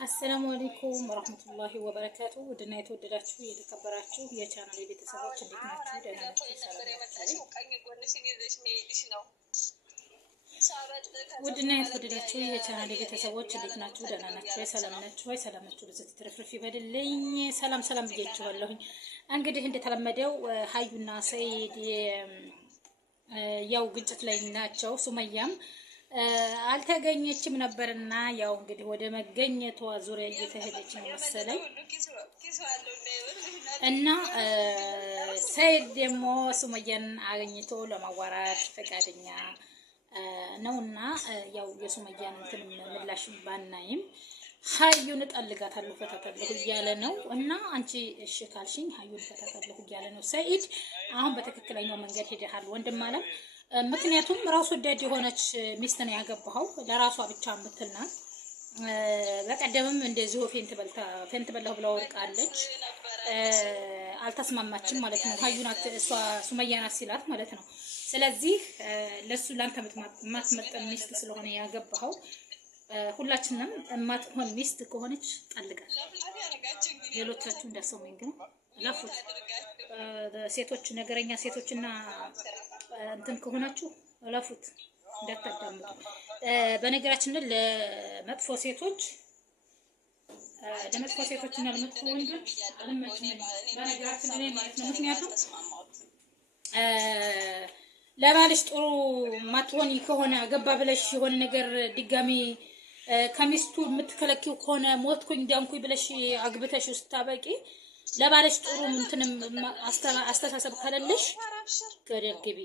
አሰላሙ አለይኩም ወራህመቱላሂ ወበረካቱ። ውድና የተወደዳችሁ የተከበራችሁ የቻናሌ ቤተሰቦች እንዴት ናችሁ? ደህና ናችሁ? ውድና የተወደዳችሁ የቻናሌ ቤተሰቦች እንዴት ናችሁ? ደህና ናችሁ? ሰላም ናችሁ? ሰላም ናችሁ? ለዚህ ትርፍርፍ ይበልልኝ። ሰላም ብያችኋለሁኝ። እንግዲህ እንደተለመደው ሀዩና ሰይድ ያው ግጭት ላይ ናቸው። ሱመያም አልተገኘችም ነበርና ያው እንግዲህ ወደ መገኘቷ ዙሪያ እየተሄደች ነው መሰለኝ እና ሰይድ ደግሞ ሱመያን አግኝቶ ለማዋራት ፈቃደኛ ነውና ያው የሱመያን እንትን ምላሽ ባናይም ሀዩን እጠልጋታለሁ ፈታታለሁ እያለ ነው እና አንቺ እሺ ካልሽኝ ሀዩን ፈታታለሁ እያለ ነው ሰይድ። አሁን በትክክለኛው መንገድ ሄደሃል ወንድም አለም። ምክንያቱም ራስ ወዳድ የሆነች ሚስት ነው ያገባው ለራሷ ብቻ የምትል ናት። በቀደምም እንደዚሁ ፌንት በላሁ ብላ ወርቃለች። አልተስማማችም ማለት ነው። ሀዩ ናት እሷ ሱመያ ናት ሲላት ማለት ነው። ስለዚህ ለሱ ላንተ የማትመጠን ሚስት ስለሆነ ያገባው ሁላችንም የማትሆን ሚስት ከሆነች ጠልቃል። ሌሎቻችሁ እንዳሰሙኝ ግን ላፉት ሴቶች ነገረኛ ሴቶችና እንትን ከሆናችሁ ላፉት እንዳታዳምጡ። በነገራችን ላይ ለመጥፎ ሴቶችና ለመጥፎ ወንዶች አልመችም በነገራችን ላይ ማለት ነው። ምክንያቱም ለባልሽ ጥሩ ማትሆኒ ከሆነ ገባ ብለሽ የሆነ ነገር ድጋሚ ከሚስቱ የምትከለኪው ከሆነ ሞትኩኝ ዳንኩኝ ብለሽ አግብተሽ ስታበቂ ለባልሽ ጥሩ እንትንም አስተሳሰብ ካለልሽ ገደል ግቢ።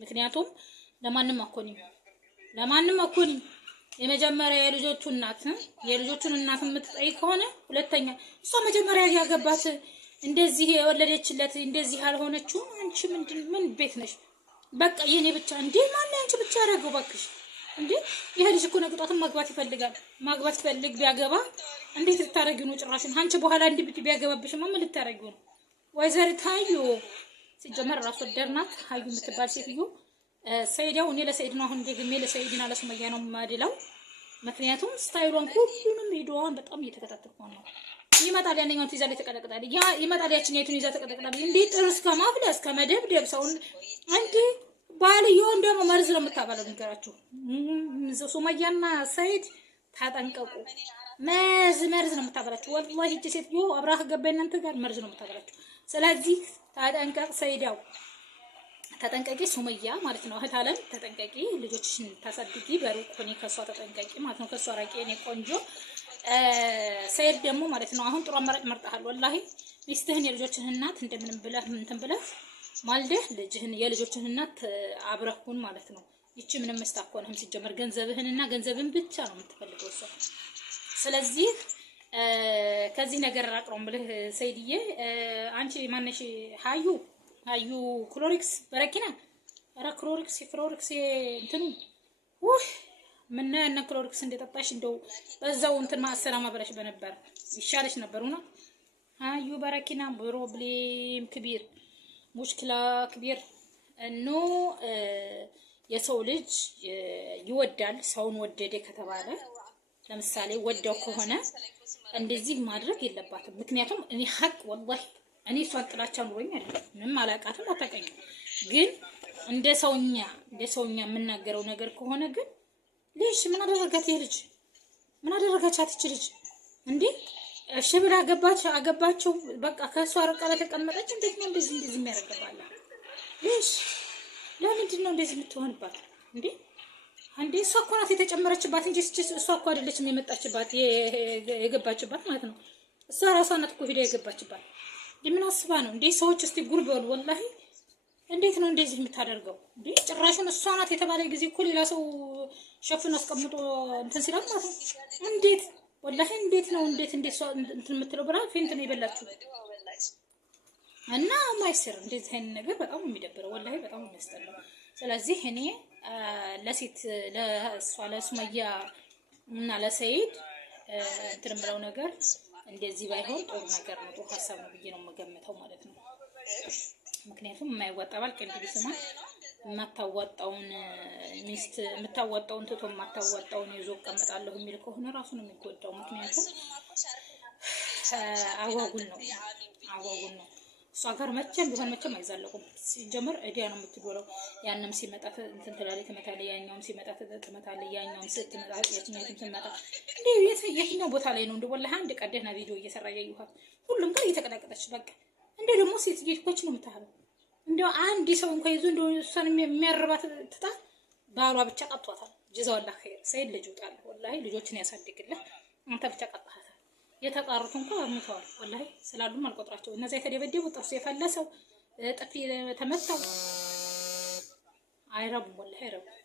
ምክንያቱም ለማንም አኮኒ የመጀመሪያ የልጆቹን እናት የምትጠይቅ ከሆነ ሁለተኛ እሷ መጀመሪያ ያገባት እንደዚህ የወለደችለት እንደዚህ ያልሆነችው አንቺ ምን ቤት ነሽ? በቃ የኔ ብቻ እንዴ ማን አንቺ ብቻ ያደረገው ባክሽ እንዴ? ይሄ ልጅ እኮ ነግጧትን ማግባት ይፈልግ ቢያገባ እንዴት ልታረጊው ነው? ጭራሽን አንቺ በኋላ እንዴ ቢያገባብሽማ ምን ልታረጊው ነው? ወይዘሪት ሀዩ ሲጀመር ራስ ወዳድ ናት ሀዩ የምትባል ሴትዮ። ሰይዳው እኔ ለሰይድ ነው አሁን ደግሜ ለሰይድና ለሱመያ ነው ማድላው። ምክንያቱም ስታይሏን ሁሉንም ቪዲዮዋን በጣም እየተከታተልኩ ነው። ይመጣል ያንኛው ትይዛ ላይ ተቀጠቅጣል ይመጣል ያችኛይቱን ይዛ ተቀጠቅጣል። እንዴ ጥርስ ከማፍለስ ከመደብደብ ሰውን እንዴ ባልየውን ደግሞ መርዝ ነው የምታበላው። ንገራችሁ ሱመያና ሰይድ ታጠንቀቁ። መርዝ ነው የምታበላችሁ። ወላሂ እቺ ሴትዮ አብራህ ገባይ እናንተ ጋር መርዝ ነው የምታበላችሁ። ስለዚህ ታጠንቀቅ ሰይዳው ተጠንቀቂ፣ ሱመያ ማለት ነው። እህት አለም ተጠንቀቂ፣ ልጆችሽን ታሳድጊ በሩቅ ሆኔ ከሷ ተጠንቀቂ ማለት ነው። ከሷ ራቂ የኔ ቆንጆ። ሰይድ ደግሞ ማለት ነው አሁን ጥሩ አማራጭ መርጠሃል። ወላሂ ሚስትህን የልጆችህን እናት እንደምንም ብለህ እንትን ብለህ ማልደህ የልጆችህን እናት አብረሁን ማለት ነው። ይቺ ምንም መስታኮንህም ሲጀመር ገንዘብህን ብቻ ነው የምትፈልገው እሷ። ስለዚህ ከዚህ ነገር ራቅሮም ብለህ ሰይድዬ አንቺ ማነሽ ሀዩ ክሎሪክስ በረኪና ክሎሪክስ እንትኑ ምን ያነ ክሎሪክስ እንደጠጣሽ እንደው በዛው እንትን ማሰላማ በለሽ በነበር ይሻለሽ ነበርና ሀዩ በረኪና ፕሮብሌም ክቢር ሙሽኪላ ክቢር እኖ የሰው ልጅ ይወዳል። ሰውን ወደደ ከተባለ ለምሳሌ ወደው ከሆነ እንደዚህ ማድረግ የለባትም። ምክንያቱም እኔ ሀቅ ወላሂ እኔ እሷን ጥላቻ ኑሮኝ አይደለም ምንም አላውቃትም አታውቀኝም። ግን እንደ ሰውኛ የምናገረው ነገር ከሆነ ግን ልጅ ምን አደረጋት? ልጅ ምን አደረጋቻት? ይች ልጅ እንዴ እሺ ብላ አገባቸው በቃ ከሷ ርቃ ተቀመጠች። እንዴት ነው እንደዚህ የሚያደርገባላ? ልጅ ለምንድን ነው እንደዚህ የምትሆንባት እንዴ? እሷ እኮ ናት የተጨመረችባት እንጂ እሷ እኮ አይደለችም የመጣችባት የገባችባት ማለት ነው። እሷ ራሷ ናት እኮ ሄዳ የገባችባት። ምን አስባ ነው እንዴ? ሰዎች እስቲ ጉር በሉ ወላሂ። እንዴት ነው እንደዚህ የምታደርገው እንዴ? ጭራሹን እሷ ናት የተባለ ጊዜ እኮ ሌላ ሰው ሸፍኖ አስቀምጦ እንትን ሲላል ማለት ነው። እንዴት ወላሂ እንዴት ሰው እንትን የምትለው ብላ ፌንት ነው የበላችሁ እና ማይሰር እንደዚህ አይነት ነገር በጣም የሚደብረው ወላሂ በጣም የሚያስጠላው። ስለዚህ እኔ ለሱመያ እና ለሰይድ እንትን ብለው ነገር እንደዚህ ባይሆን ጥሩ ነገር ነው፣ ጥሩ ሀሳብ ነው ብዬ ነው የምገምተው ማለት ነው። ምክንያቱም የማይወጣ ባል ቀልብ ቢስማ የማታዋጣውን ሚስት የምታዋጣውን ትቶ የማታዋጣውን ይዞ እቀመጣለሁ የሚል ከሆነ ራሱ ነው የሚጎዳው። ምክንያቱም አጓጉል ነው። እሷ ጋር መቼም ቢሆን መቼም አይዛለቁም። ሲጀምር እዲያ ነው የምትዶለው። ያንም ሲመጣ እንትን ትላለች ትመታለች፣ ያኛውም ሲመጣ ትመታለች፣ ያኛውም ስትመጣ ያችኛቱም ትመጣ። እንዴ የትኛው ቦታ ላይ ነው እንደ ወላሂ አንድ ቀን ደህና ቪዲዮ እየሰራ ያዩሃት ሁሉም ጋር እየተቀላቀለች በቃ እንዴ ደግሞ ሴት ጌቶች ነው የምታህለው። እንደው አንድ ሰው እንኳን ይዞ እንደው እሷን የሚያርባት ትታ ባሏ ብቻ ቀጥቷታል። ጀዛውላህ ኸይር ሰይድ ልጅ ውጣል። ወላሂ ልጆችን ያሳድግልህ። አንተ ብቻ ቀጥሃታል። የተቃሩት እንኳን ሙተዋል። ወላሂ ስላሉም አልቆጥራቸው። እነዛ የተደበደቡ ጥርሱ የፈለሰው ጥፊ ተመታው አይረቡም። ወላሂ አይረቡም።